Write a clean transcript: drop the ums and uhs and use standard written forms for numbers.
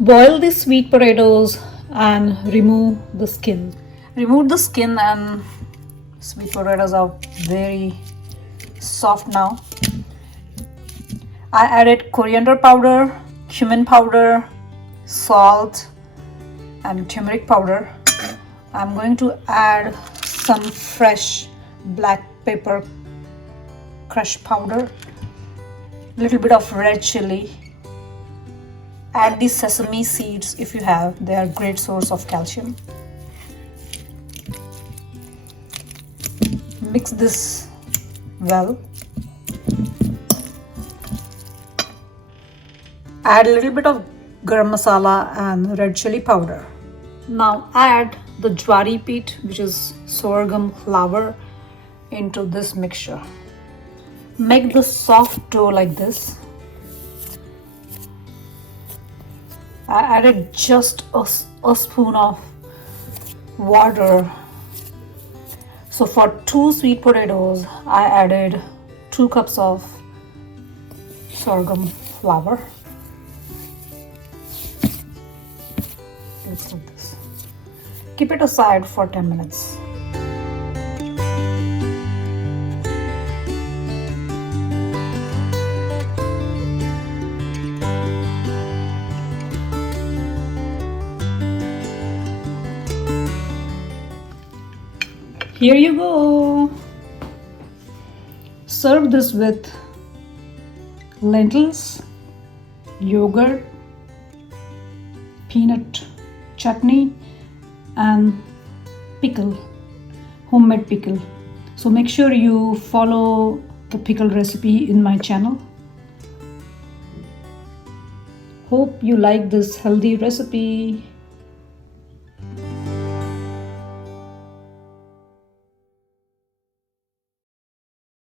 Boil the sweet potatoes and remove the skin. Remove the skin and sweet potatoes are very soft now. I added coriander powder, cumin powder, salt and turmeric powder. I'm going to add some fresh black pepper crushed powder, little bit of red chili. Add the sesame seeds if you have, they are great source of calcium. Mix this well. Add a little bit of garam masala and red chili powder. Now add the jowar peat, which is sorghum flour, into this mixture. Make the soft dough like this. I added just a spoon of water. So for 2 sweet potatoes, I added 2 cups of sorghum flour. It's like this. Keep it aside for 10 minutes. Here you go. Serve this with lentils, yogurt, peanut chutney and pickle, homemade pickle. So make sure you follow the pickle recipe in my channel. Hope you like this healthy recipe.